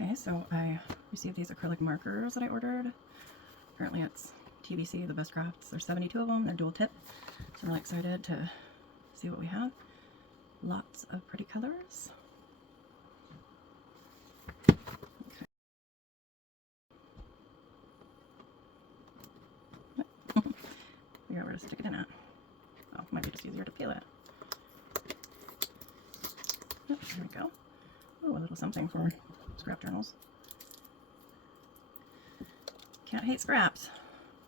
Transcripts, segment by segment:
Okay, so I received these acrylic markers that I ordered. Apparently it's TBC, the best crafts. There's 72 of them. They're dual tip. So I'm really excited to see what we have. Lots of pretty colors. Okay. Figure out where to stick it in at. Oh, it might be just easier to peel it. Oh, there we go. Oh, a little something for scrap journals. Can't hate scraps.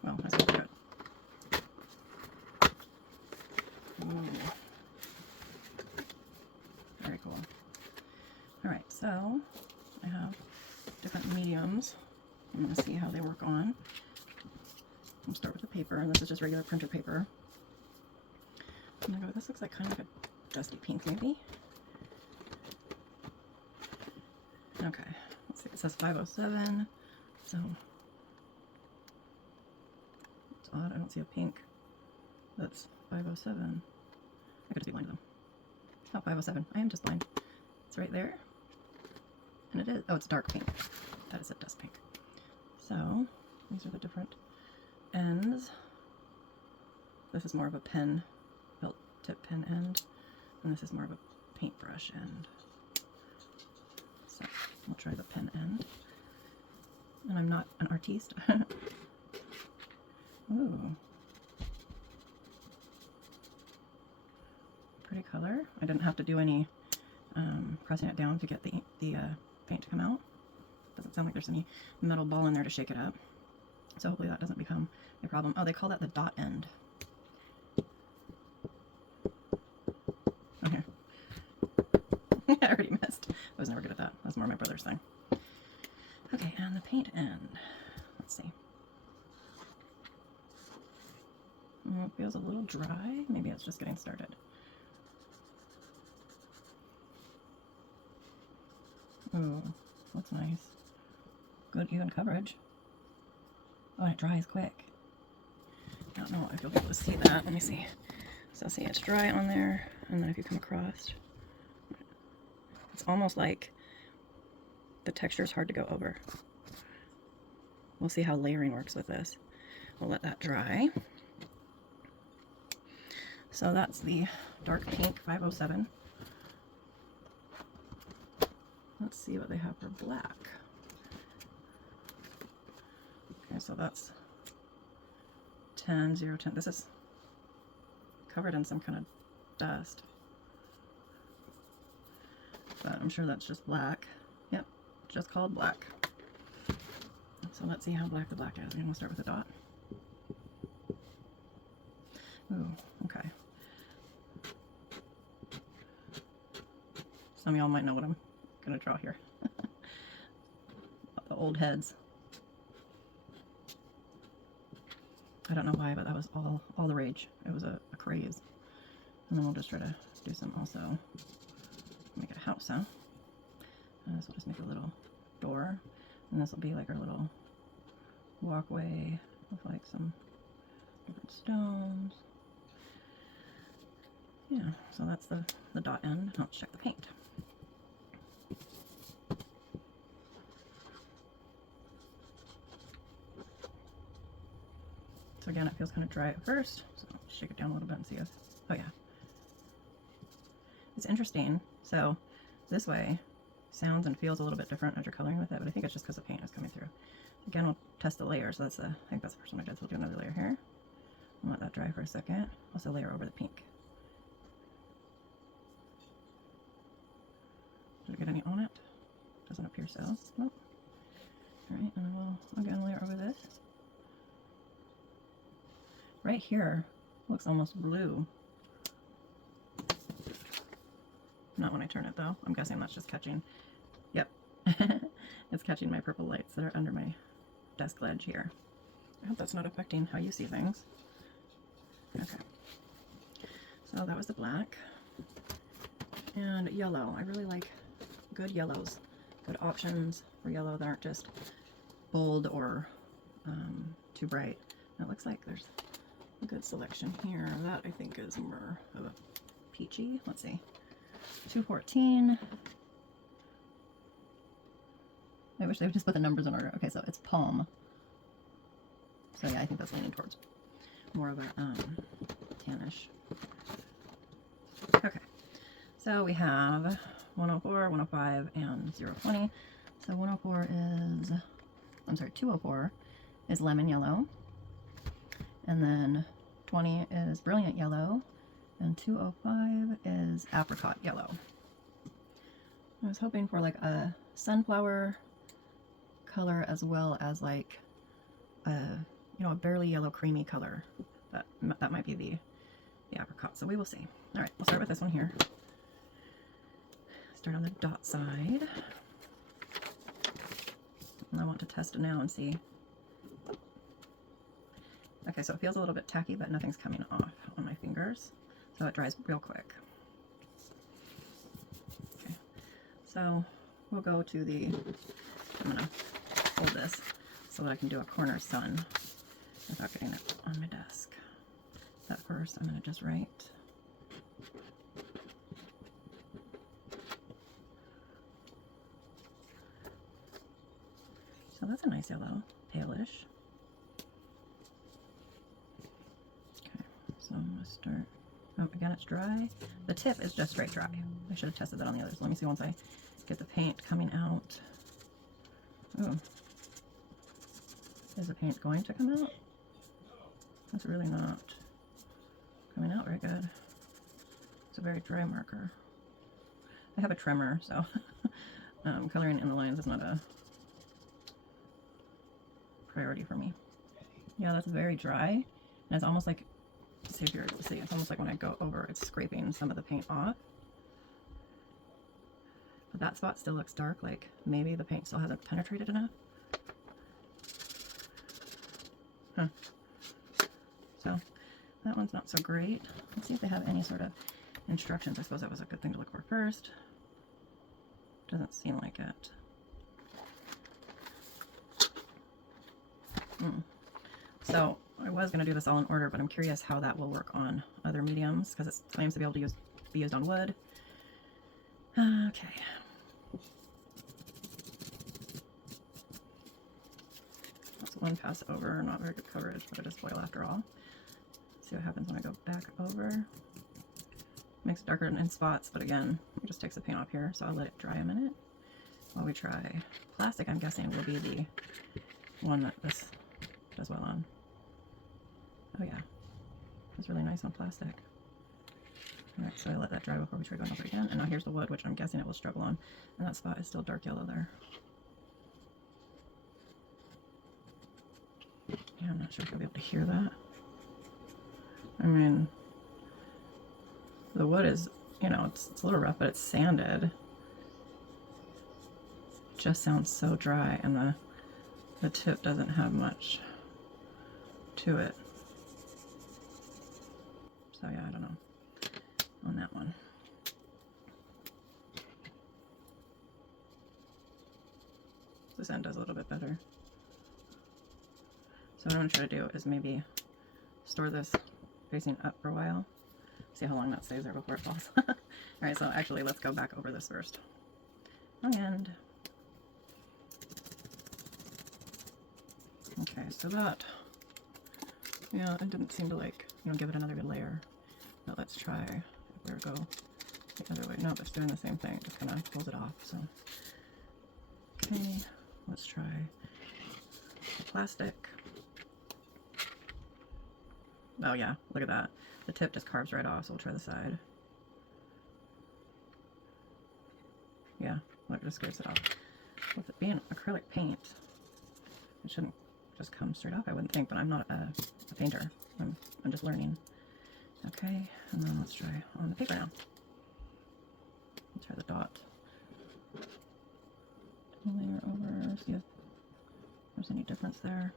Well, I still do it. Ooh. Very cool. Alright, so I have different mediums. I'm going to see how they work on. I'll start with the paper, and this is just regular printer paper. I'm going to go, this looks like kind of like a dusty pink maybe. Okay, let's see, it says 507, so it's odd, I don't see a pink. That's 507. I could just be blind though. Oh, 507, I am just blind. It's right there. And it is, oh, it's dark pink. That is a dust pink. So, these are the different ends. This is more of a pen, felt tip pen end, and this is more of a paintbrush end. So, I'll try the pen end. And I'm not an artiste. Ooh. Pretty color. I didn't have to do any pressing it down to get the paint to come out. Doesn't sound like there's any metal ball in there to shake it up. So hopefully that doesn't become a problem. Oh, they call that the dot end. Oh, here. I already missed. I was never good at that. That's more my brother's thing. Okay, and the paint end. Let's see. It feels a little dry. Maybe it's just getting started. Ooh, that's nice. Good even coverage. Oh, it dries quick. I don't know if you'll be able to see that. Let me see. So see, it's dry on there, and then if you come across, it's almost like the texture is hard to go over. We'll see how layering works with this. We'll let that dry. So that's the dark pink 507. Let's see what they have for black. Okay, so that's 10, 0, 10. This is covered in some kind of dust. But I'm sure that's just black. Yep, just called black. So let's see how black the black is. We'll start with a dot. Ooh, okay. Some of y'all might know what I'm going to draw here. The old heads. I don't know why, but that was all the rage. It was a craze. And then we'll just try to do some also. Make a house, huh? And this will just make a little door. And this will be like our little walkway with like some different stones. Yeah, so that's the dot end. Let's check the paint. So again, it feels kind of dry at first, so I'll shake it down a little bit and see if, oh yeah. It's interesting. So this way sounds and feels a little bit different as you're coloring with it, but I think it's just because the paint is coming through. Again, we'll test the layers. So I think that's the first one I did, so we'll do another layer here. I'll let that dry for a second. Also layer over the pink. Did I get any on it? Doesn't appear so. Nope. Alright, and then we'll again layer over this. Right here looks almost blue. Not when I turn it though. I'm guessing that's just catching. Yep. It's catching my purple lights that are under my desk ledge here. I hope that's not affecting how you see things. Okay. So that was the black. And yellow. I really like good yellows. Good options for yellow that aren't just bold or too bright. And it looks like there's a good selection here. That I think is more of a peachy. Let's see. 214. I wish they would just put the numbers in order. Okay, so it's palm. So yeah, I think that's leaning towards more of a tannish. Okay, so we have 104, 105, and 020. So 104 is, I'm sorry, 204 is lemon yellow. And then 20 is brilliant yellow. And 205 is apricot yellow. I was hoping for like a sunflower color as well as like a, you know, a barely yellow creamy color. That might be the apricot, so we will see. All right, we'll start with this one here. Start on the dot side. And I want to test it now and see. Okay, so it feels a little bit tacky, but nothing's coming off on my fingers. So it dries real quick. Okay, so we'll go to the, I'm gonna hold this so that I can do a corner sun without getting it on my desk. But first I'm gonna just write so that's a nice yellow, palish. Okay, so I'm gonna start. Oh, again, it's dry. The tip is just straight dry. I should have tested that on the others. Let me see once I get the paint coming out. Oh, is the paint going to come out? That's really not coming out very good. It's a very dry marker. I have a trimmer, so coloring in the lines is not a priority for me. Yeah, that's very dry, and it's almost like, see if you're able to see, it's almost like when I go over, it's scraping some of the paint off. But that spot still looks dark, like maybe the paint still hasn't penetrated enough. Huh. So that one's not so great. Let's see if they have any sort of instructions. I suppose that was a good thing to look for first. Doesn't seem like it. So I was going to do this all in order, but I'm curious how that will work on other mediums, because it claims to be able to be used on wood. Okay. That's one pass over, not very good coverage, but it is foil after all. See what happens when I go back over. Makes it darker in spots, but again, it just takes the paint off here, so I'll let it dry a minute while we try plastic. I'm guessing will be the one that this does well on. Oh yeah, it's really nice on plastic. Alright, so I let that dry before we try going over it again. And now here's the wood, which I'm guessing it will struggle on. And that spot is still dark yellow there. Yeah, I'm not sure if you'll be able to hear that. I mean, the wood is, you know, it's a little rough, but it's sanded. It just sounds so dry, and the tip doesn't have much to it. So yeah, I don't know on that one. This end does a little bit better. So what I'm going to try to do is maybe store this facing up for a while. See how long that stays there before it falls. Alright, so actually let's go back over this first. And okay, so that, yeah, it didn't seem to, like, you know, give it another good layer. But let's try if we go the other way. No, it's doing the same thing, just kind of pulls it off. So okay, let's try the plastic. Oh yeah, look at that. The tip just carves right off, so we'll try the side. Yeah, look, it just scrapes it off. With it being acrylic paint, it shouldn't just come straight off, I wouldn't think, but I'm not a painter. I'm just learning. Okay, and then let's try on the paper now. Let's try the dot. Layer over, see if there's any difference there.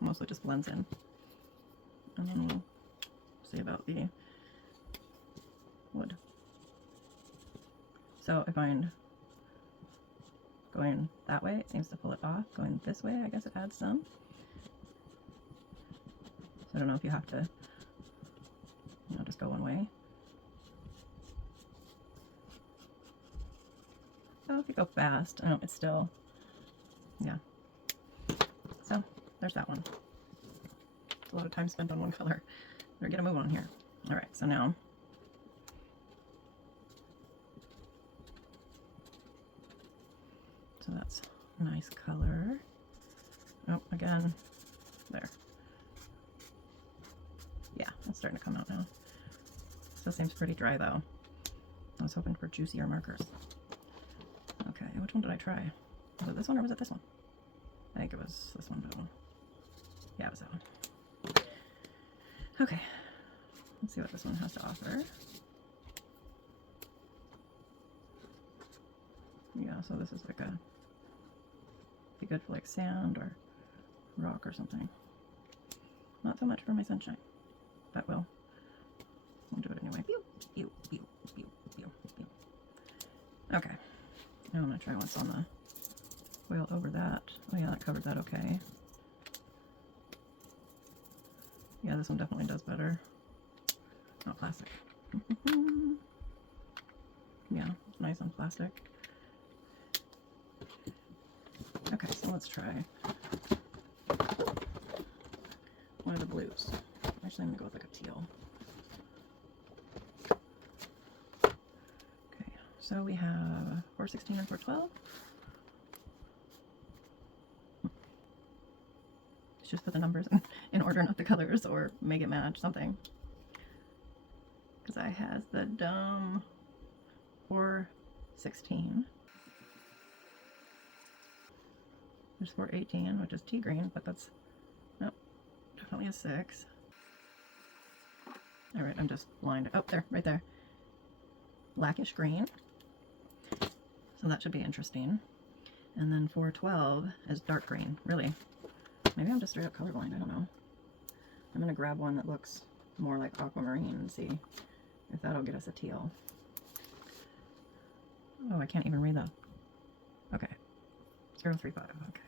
Mostly just blends in. And then we'll see about the wood. So I find going that way, it seems to pull it off. Going this way, I guess it adds some. So I don't know if you have to I'll just go one way. So if you go fast, oh, it's still, yeah. So there's that one. It's a lot of time spent on one color. Better get a move on here. All right, so now so that's a nice color. Oh, again, there. Yeah, it's starting to come out now. Still seems pretty dry though. I was hoping for juicier markers. Okay, which one did I try? Was it this one or was it this one? I think it was this one, but yeah, it was that one. Okay, let's see what this one has to offer. Yeah, so this is like a, be good for like sand or rock or something. Not so much for my sunshine, but we'll do it anyway. Pew, pew, pew, pew, pew, pew. Okay, now I'm gonna try what's on the oil over that. Oh yeah, that covered that okay. Yeah, this one definitely does better. Not plastic. Yeah, it's nice on plastic. Okay, so let's try one of the blues. Actually, I'm gonna go with like a teal. Okay, so we have 416 and 412. Let's just put the numbers in order, not the colors, or make it match something. Because I has the dumb 416. There's 418, which is tea green, but that's, nope, definitely a 6. All right, I'm just blind. Oh, there, right there. Blackish green. So that should be interesting. And then 412 is dark green. Really? Maybe I'm just straight up colorblind. I don't know. I'm going to grab one that looks more like aquamarine and see if that'll get us a teal. Oh, I can't even read that. Okay. 035. Okay.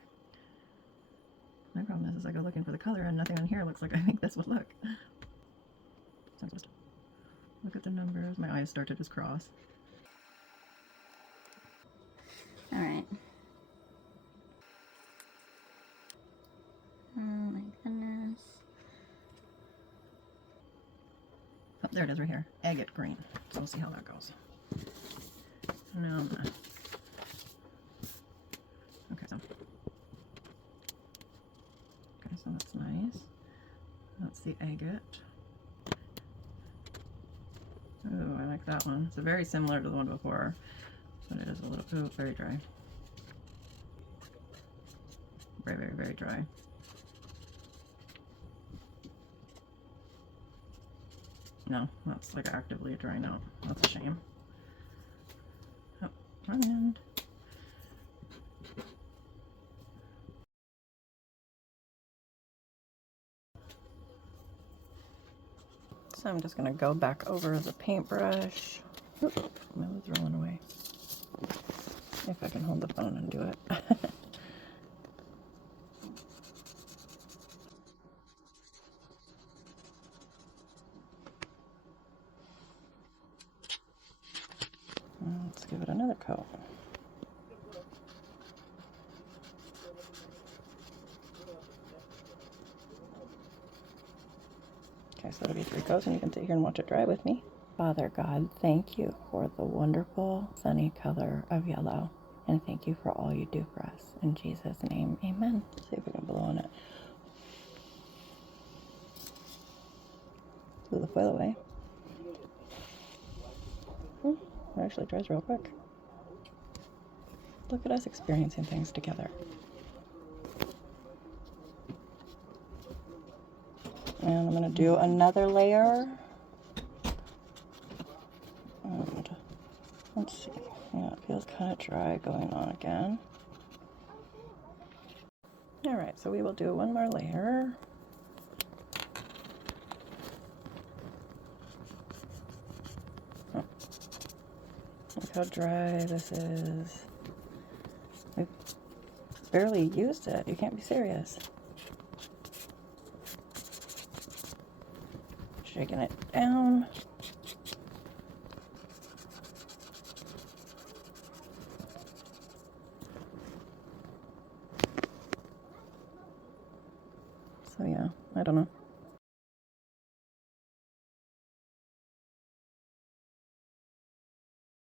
My problem is I go looking for the color and nothing on here looks like I think this would look. So I'm supposed to look at the numbers. My eyes start to just cross. All right. Oh my goodness. Oh, there it is right here. Agate green. So we'll see how that goes. Now I'm gonna... Okay, so that's nice. That's the agate. Ooh, I like that one. It's very similar to the one before, but it is a little, ooh, very dry. Very, very, very dry. No, that's like actively drying out. That's a shame. Oh, and so I'm just gonna go back over the paintbrush. Oop, my lid's rolling away. If I can hold the phone and do it. Let's give it another coat. Okay, so it'll be 3 coats and you can sit here and watch it dry with me. Father God, thank you for the wonderful sunny color of yellow. And thank you for all you do for us. In Jesus' name, amen. Let's see if we can blow on it. Blew the foil away. It actually dries real quick. Look at us experiencing things together. And I'm going to do another layer. And let's see. Yeah, it feels kind of dry going on again. Alright, so we will do one more layer. Oh. Look how dry this is. We've barely used it. You can't be serious. shaking it down. So yeah, I don't know.